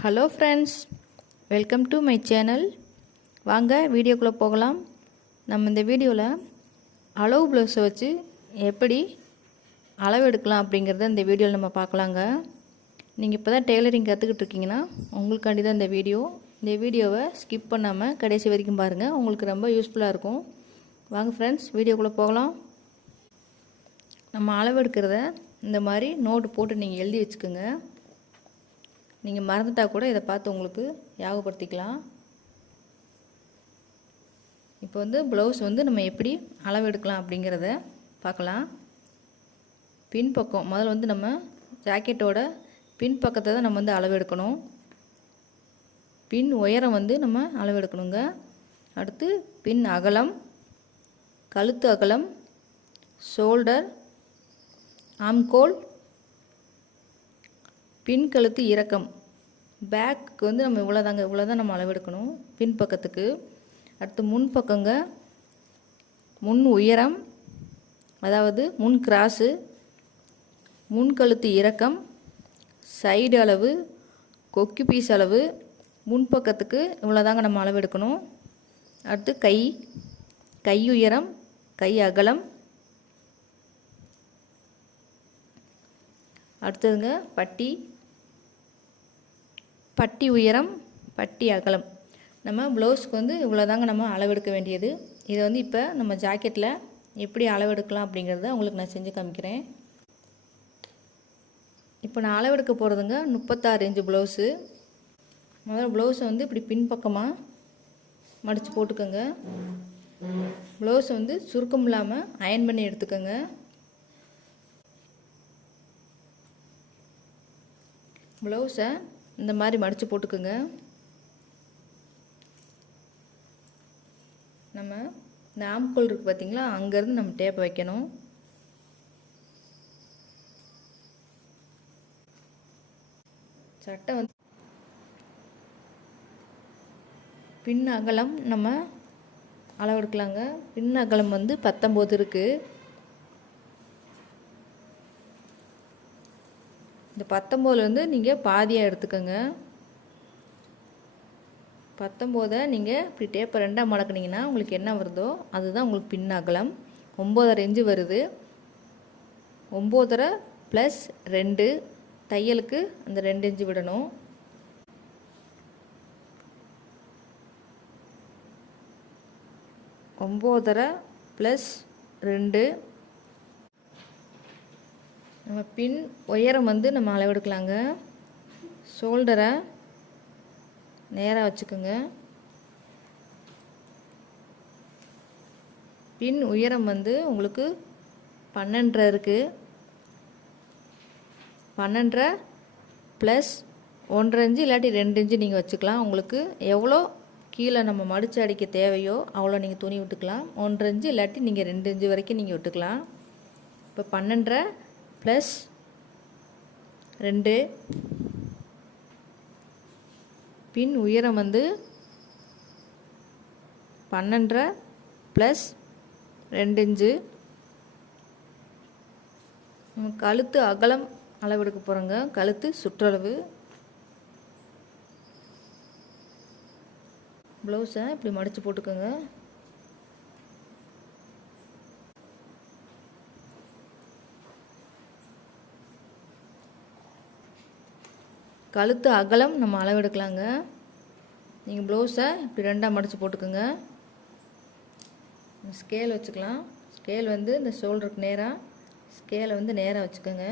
Hello friends, welcome to my channel. வாங்க வீடியோக்குள்ளே போகலாம். நம்ம இந்த வீடியோவில் அளவு ப்ளவுஸை வச்சு எப்படி அளவு எடுக்கலாம் அப்படிங்கிறத இந்த வீடியோவில் நம்ம பார்க்கலாங்க. நீங்கள் இப்போ தான் டெய்லரிங் கற்றுக்கிட்டு இருக்கீங்கன்னா உங்களுக்காண்டி தான் இந்த வீடியோவை ஸ்கிப் பண்ணாமல் கடைசி வரைக்கும் பாருங்கள். உங்களுக்கு ரொம்ப யூஸ்ஃபுல்லாக இருக்கும். வாங்க ஃப்ரெண்ட்ஸ், வீடியோக்குள்ளே போகலாம். நம்ம அளவு எடுக்கிறத இந்த மாதிரி நோட்டு போட்டு நீங்கள் எழுதி வச்சுக்கோங்க. நீங்கள் மறந்துட்டால் கூட இதை பார்த்து உங்களுக்கு ஞாபகப்படுத்திக்கலாம். இப்போ ப்ளவுஸ் நம்ம எப்படி அளவு எடுக்கலாம் அப்படிங்கிறத பார்க்கலாம். பின்பக்கம் முதல்ல நம்ம ஜாக்கெட்டோட பின்பக்கத்தை தான் நம்ம அளவு எடுக்கணும். பின் உயரம் நம்ம அளவு எடுக்கணுங்க. அடுத்து பின் அகலம், கழுத்து அகலம், ஷோல்டர், ஆம்கோல், பின் கழுத்து இறக்கம், பேக்கு நம்ம இவ்வளோதான் நம்ம அளவெடுக்கணும் பின்பக்கத்துக்கு. அடுத்து முன்பக்கங்க, முன் உயரம், அதாவது முன் கிராஸு, முன் கழுத்து இறக்கம், சைடு அளவு, கொக்கி பீஸ் அளவு, முன்பக்கத்துக்கு இவ்வளோதாங்க நம்ம அளவெடுக்கணும். அடுத்து கை உயரம், கை அகலம், அடுத்ததுங்க பட்டி உயரம், பட்டி அகலம். நம்ம ப்ளவுஸ்க்கு இவ்வளோதாங்க நம்ம அளவெடுக்க வேண்டியது. இதை இப்போ நம்ம ஜாக்கெட்டில் எப்படி அளவெடுக்கலாம் அப்படிங்கிறத உங்களுக்கு நான் செஞ்சு காமிக்கிறேன். இப்போ நான் அளவெடுக்க போகிறதுங்க 36 இன்ச்சு ப்ளவுஸு. முதல்ல ப்ளவுஸை இப்படி பின்பக்கமாக மடித்து போட்டுக்கோங்க. ப்ளவுஸை சுருக்கம் இல்லாமல் அயன் பண்ணி எடுத்துக்கோங்க. ப்ளவுஸை இந்த மாதிரி மடித்து போட்டுக்குங்க. நம்ம இந்த ஆம்கோல் இருக்குது பார்த்திங்களா, அங்கேருந்து நம்ம டேப் வைக்கணும். சட்டை பின் அகலம் நம்ம அளவெடுக்கலாங்க. பின் அகலம் 19 இருக்குது. இந்த 19 நீங்கள் பாதியாக எடுத்துக்கோங்க. 19 நீங்கள் இப்படி டேப்பை 2ஆக மடக்குனீங்கன்னா உங்களுக்கு என்ன வருதோ அதுதான் உங்களுக்கு பின் அகலம். 9.5 இன்ச்சு வருது. 9.5 + 2 தையலுக்கு அந்த 2 இன்ச்சு விடணும். ஒம்போதரை + 2 நம்ம பின் உயரம் நம்ம அளவெடுக்கலாங்க. ஷோல்டரை நேராக வச்சுக்கோங்க. பின் உயரம் உங்களுக்கு 12.5 இருக்குது. 12.5 + 1.5 இன்ச்சு இல்லாட்டி 2 இன்ச்சு நீங்கள் வச்சுக்கலாம். உங்களுக்கு எவ்வளோ கீழே நம்ம மடித்து அடிக்க தேவையோ அவ்வளோ நீங்கள் துணி விட்டுக்கலாம். 1.5 இன்ச்சு இல்லாட்டி நீங்கள் 2 இன்ச்சு வரைக்கும் நீங்கள் விட்டுக்கலாம். இப்போ 12.5 + 2 பின் உயரம் 12.5 + 2 இன்ச்சு. கழுத்து அகலம் அளவெடுக்க போகிறோங்க. கழுத்து சுற்றளவு. ப்ளவுஸை இப்படி மடித்து போட்டுக்கோங்க. கழுத்து அகலம் நம்ம அளவெடுக்கலாங்க. நீங்கள் ப்ளவுஸை இப்படி 2ஆக மடித்து போட்டுக்கோங்க. ஸ்கேல் வச்சுக்கலாம். ஸ்கேல் இந்த ஷோல்டருக்கு நேராக, ஸ்கேலை நேராக வச்சுக்கோங்க.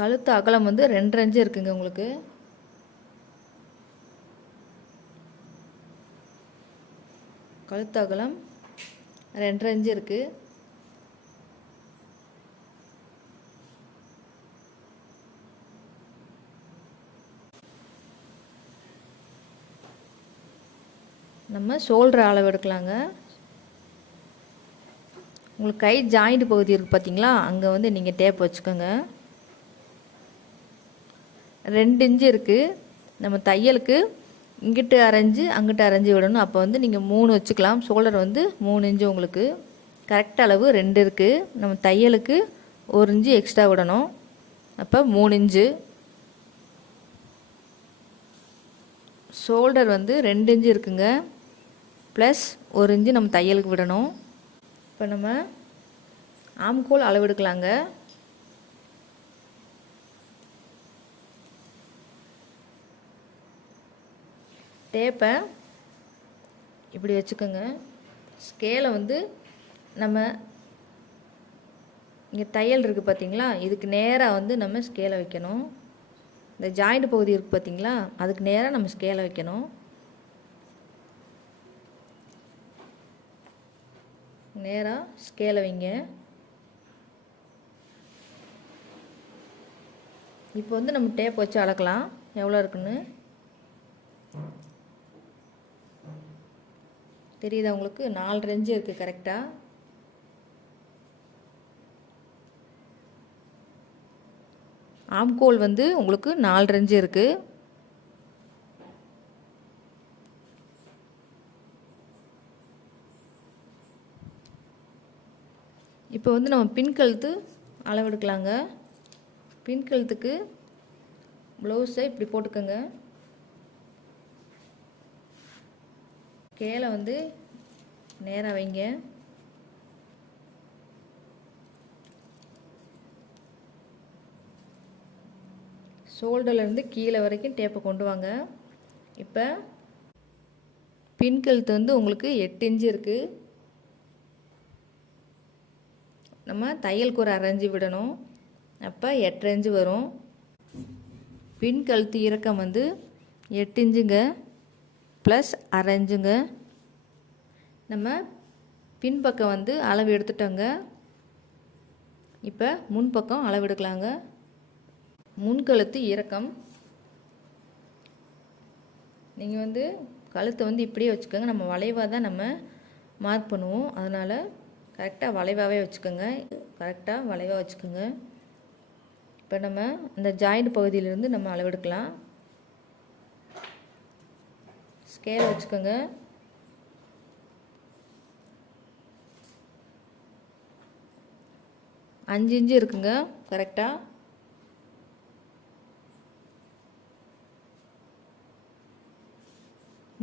கழுத்து அகலம் 2.5 இன்ச்சு இருக்குங்க உங்களுக்கு. கழுத்து அகலம் 2.5 இன்ச்சு இருக்குது. நம்ம ஷோல்டர் அளவு எடுக்கலாங்க. உங்களுக்கு கை ஜாயிண்ட் பகுதி இருக்குது பார்த்தீங்களா, அங்கே நீங்கள் டேப் வச்சுக்கோங்க. 2 இன்ச்சு இருக்குது. நம்ம தையலுக்கு இங்கிட்டு அரைஞ்சி அங்கிட்டு அரைஞ்சி விடணும். அப்போ நீங்கள் 3 வச்சுக்கலாம். ஷோல்டர் 3 இன்ச்சு உங்களுக்கு கரெக்ட் அளவு 2 இருக்குது. நம்ம தையலுக்கு 1 இன்ச்சு எக்ஸ்ட்ரா விடணும். அப்போ 3 இன்ச்சு. ஷோல்டர் வந்து 2 இன்ச்சு இருக்குங்க, ப்ளஸ் 1 இன்ச்சு நம்ம தையலுக்கு விடணும். இப்போ நம்ம ஆம்கோல் அளவெடுக்கலாங்க. டேப்பை இப்படி வச்சுக்கோங்க. ஸ்கேலை வந்து நம்ம இங்கே தையல் இருக்குது பார்த்தீங்களா, இதுக்கு நேராக வந்து நம்ம ஸ்கேலை வைக்கணும். இந்த ஜாயிண்ட் பகுதி இருக்குது பார்த்தீங்களா, அதுக்கு நேராக நம்ம ஸ்கேலை வைக்கணும். நேராக ஸ்கேலை வைங்க. இப்போ வந்து நம்ம டேப் வச்சு அளக்கலாம் எவ்வளோ இருக்குன்னு. தெரியுதா உங்களுக்கு? 4 இன்ச்சு இருக்குது கரெக்டாக. ஆம்கோல் வந்து உங்களுக்கு 4 இன்ச்சு இருக்குது. இப்போ வந்து நம்ம பின் கழுத்து அளவெடுக்கலாங்க. பின் கழுத்துக்கு ப்ளவுஸை இப்படி போட்டுக்கோங்க. ஸ்கேலை வந்து நேராக வைங்க. ஷோல்டர்லேருந்து கீழே வரைக்கும் டேப்பை கொண்டு வாங்க. இப்போ பின் கழுத்து வந்து உங்களுக்கு 8 இன்ச்சு இருக்குது. நம்ம தையலுக்கு ஒரு 1/2 இன்ச்சு விடணும். அப்போ 8 இன்ச்சு வரும். பின் கழுத்து இறக்கம் வந்து 8 இன்ச்சுங்க, ப்ளஸ் 1/2 இன்ச்சுங்க. நம்ம பின்பக்கம் வந்து அளவு எடுத்துட்டோங்க. இப்போ முன்பக்கம் அளவு எடுக்கலாங்க. முன்கழுத்து இறக்கம் நீங்கள் வந்து கழுத்தை வந்து இப்படியே வச்சுக்கோங்க. நம்ம வளைவாக தான் நம்ம மார்க் பண்ணுவோம், அதனால் கரெக்டாக வளைவாகவே வச்சுக்கோங்க. கரெக்டாக வளைவாக வச்சுக்கோங்க. இப்போ நம்ம இந்த ஜாயிண்ட் பகுதியிலிருந்து நம்ம அளவெடுக்கலாம். ஸ்கேல் வச்சுக்கோங்க. அஞ்சு இன்ச்சு இருக்குங்க கரெக்டாக.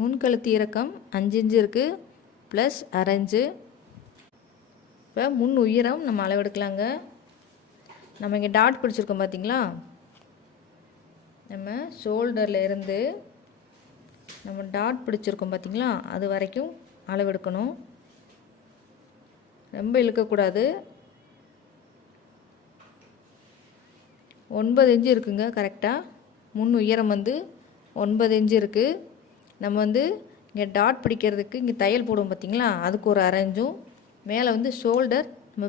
முன்கழுத்து இறக்கம் 5 இன்ச்சு இருக்குது, ப்ளஸ் 1/2 இன்ச்சு. இப்போ முன் உயரம் நம்ம அளவெடுக்கலாங்க. நம்ம இங்கே டாட் பிடிச்சிருக்கோம் பார்த்தீங்களா, நம்ம ஷோல்டரில் இருந்து நம்ம டாட் பிடிச்சிருக்கோம் பார்த்தீங்களா, அது வரைக்கும் அளவெடுக்கணும். ரொம்ப இழுக்கக்கூடாது. 9 இன்ச்சு இருக்குங்க கரெக்டாக. முன் உயரம் வந்து 9 இன்ச்சு இருக்குது. நம்ம வந்து இங்கே டாட் பிடிக்கிறதுக்கு இங்கே தையல் போடுவோம் பார்த்தீங்களா, அதுக்கு ஒரு 1/2 இன்ச்சும், மேலே வந்து ஷோல்டர் நம்ம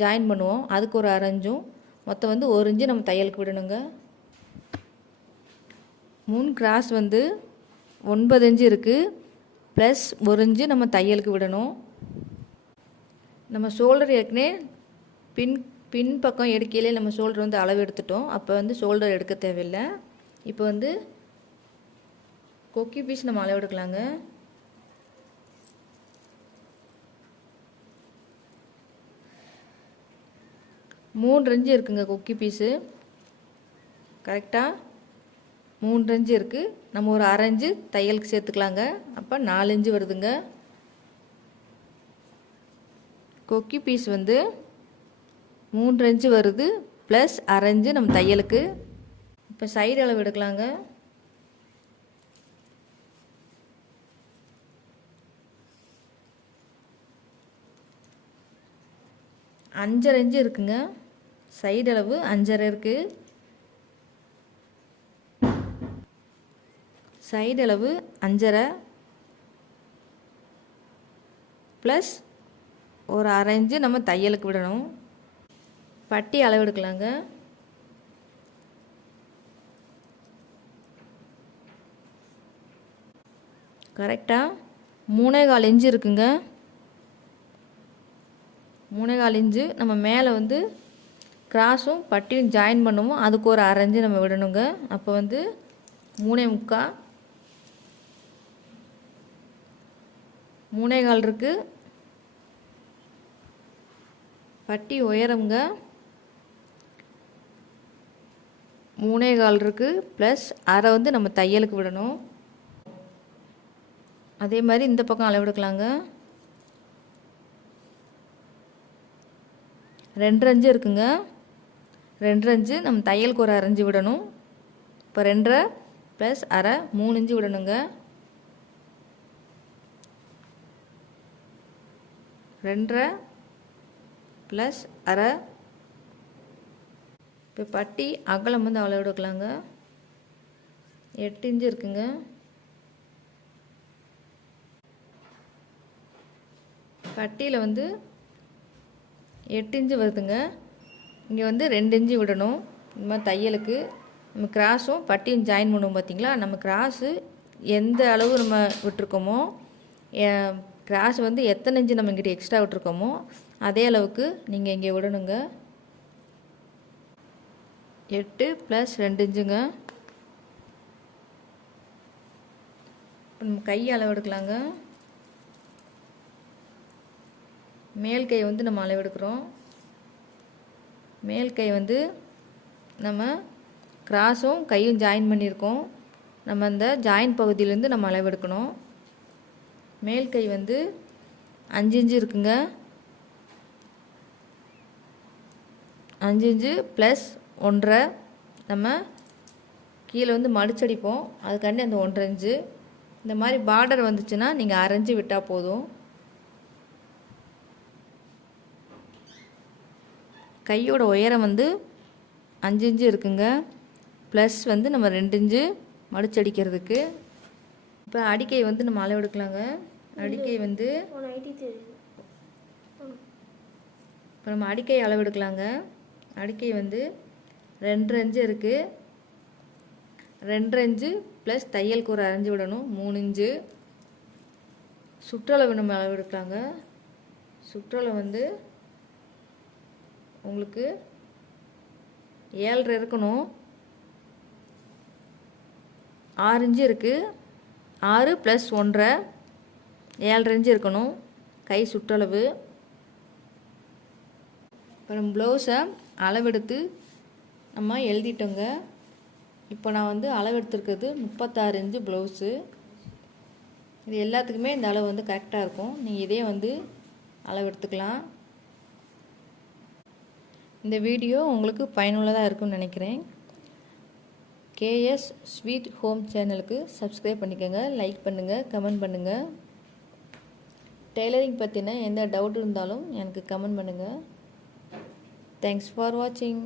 ஜாயின் பண்ணுவோம் அதுக்கு ஒரு 1/2 இன்ச்சும், மொத்தம் வந்து 1 இன்ச்சு நம்ம தையலுக்கு விடணுங்க. முன் கிராஸ் வந்து 9 இன்ச்சு இருக்குது, ப்ளஸ் 1 இன்ச்சு நம்ம தையலுக்கு விடணும். நம்ம ஷோல்டர் ஏற்கனவே பின் பக்கம் எடுக்கையிலே நம்ம ஷோல்டர் வந்து அளவு எடுத்துட்டோம். அப்போ வந்து ஷோல்டர் எடுக்க தேவையில்லை. இப்போ வந்து கொக்கி பீஸ் நம்ம அளவு எடுக்கலாங்க. மூன்று இன்ச்சு இருக்குங்க கொக்கி பீஸு கரெக்டாக. 3 இன்ச்சு இருக்குது. நம்ம ஒரு 1/2 இன்ச்சு தையலுக்கு சேர்த்துக்கலாங்க. அப்போ 4 இன்ச்சு வருதுங்க. கொக்கி பீஸ் வந்து 3 இன்ச்சு வருது, ப்ளஸ் 1/2 இன்ச்சு நம்ம தையலுக்கு. இப்போ சைடு அளவு எடுக்கலாங்க. அஞ்சரை இன்ச்சு இருக்குங்க. சைடு அளவு 5.5 இருக்குது. சைடு அளவு 5.5 ப்ளஸ் ஒரு 1/2 இன்ச்சு நம்ம தையலுக்கு விடணும். பட்டி அளவு எடுக்கலாங்க. கரெக்டாக 3.25 இன்ச்சு இருக்குங்க. 3.25 இன்ச்சு நம்ம மேலே வந்து கிராஸும் பட்டியும் ஜாயின் பண்ணுவோம், அதுக்கு ஒரு 1/2 இன்ச்சு நம்ம விடணுங்க. அப்போ வந்து 3.25 3.25 இருக்குது. பட்டி உயரம்ங்க 3.25 இருக்குது, ப்ளஸ் 1/2 வந்து நம்ம தையலுக்கு விடணும். அதே மாதிரி இந்த பக்கம் அளவெடுக்கலாங்க. 2 இன்ச்சு இருக்குங்க. 2 இன்ச்சு நம்ம தையலுக்கு ஒரு 1/2 இன்ச்சு விடணும். இப்போ 2 ப்ளஸ் 1/2 3 இன்ச்சு விடணுங்க. 2 ப்ளஸ் 1/2. இப்போ பட்டி அகலம் வந்து அளவெடுக்கலாங்க. 8 இன்ச்சு இருக்குங்க. பட்டியில் வந்து 8 இன்ச்சு வருதுங்க. இங்கே வந்து 2 இன்ச்சு விடணும். இந்த மாதிரி தையலுக்கு நம்ம கிராஸும் பட்டியும் ஜாயின் பண்ணுவோம் பார்த்தீங்களா, நம்ம கிராஸு எந்த அளவு நம்ம விட்டுருக்கோமோ, கிராஸ் வந்து எத்தனை இன்ச்சு நம்ம இங்கிட்ட எக்ஸ்ட்ரா விட்டுருக்கோமோ அதே அளவுக்கு நீங்கள் இங்கே விடணுங்க. 8 ப்ளஸ் 2 இன்ச்சுங்க. நம்ம கை அளவு எடுக்கலாங்க. மேல் கை வந்து நம்ம அளவெடுக்கிறோம். மேல் கை வந்து நம்ம கிராஸும் கையும் ஜாயின் பண்ணியிருக்கோம். நம்ம அந்த ஜாயின் பகுதியிலேருந்து நம்ம அளவெடுக்கணும். மேல் கை வந்து 5 இன்ச்சு இருக்குங்க. 5 இன்ச்சு ப்ளஸ் 1/2 நம்ம கீழே வந்து மடிச்சடிப்போம். அதுக்காண்டி அந்த 1/2 இன்ச்சு. இந்த மாதிரி பார்டர் வந்துச்சுன்னா நீங்கள் 1/2 இன்ச்சு விட்டால் போதும். கையோட உயரம் வந்து 5 இன்ச்சு இருக்குங்க. ப்ளஸ் வந்து நம்ம 2 இன்ச்சு மடிச்சடிக்கிறதுக்கு. இப்போ அடிக்கை வந்து நம்ம அளவெடுக்கலாங்க. அடிக்கை வந்து இப்போ நம்ம அடிக்கை அளவெடுக்கலாங்க. அடிக்கை வந்து 2 இன்ச்சு இருக்குது. 2 இன்ச்சு ப்ளஸ் தையலுக்கு ஒரு 1/2 இன்ச்சு விடணும். 3 இன்ச்சு. சுற்றளவு நம்ம அளவெடுக்கலாங்க. சுற்றளவு வந்து உங்களுக்கு 7.5 இருக்கணும். 6 இன்ச்சு இருக்குது. 6 ப்ளஸ் 1/2 7.5 இன்ச்சு இருக்கணும் கை சுற்றளவு. இப்போ நம்ம ப்ளவுஸை அளவெடுத்து நம்ம எழுதிட்டோங்க. இப்போ நான் வந்து அளவெடுத்துருக்கிறது 36 இன்ச்சு ப்ளவுஸு. இது எல்லாத்துக்குமே இந்த அளவு வந்து கரெக்டாக இருக்கும். நீங்கள் இதே வந்து அளவெடுத்துக்கலாம். இந்த வீடியோ உங்களுக்கு பயனுள்ளதாக இருக்கும்னு நினைக்கிறேன். கேஎஸ் ஸ்வீட் ஹோம் சேனலுக்கு சப்ஸ்கிரைப் பண்ணிக்கோங்க, லைக் பண்ணுங்கள், கமெண்ட் பண்ணுங்கள். டெய்லரிங் பற்றின எந்த டவுட் இருந்தாலும் எனக்கு கமெண்ட் பண்ணுங்கள். தேங்க்ஸ் ஃபார் வாட்சிங்.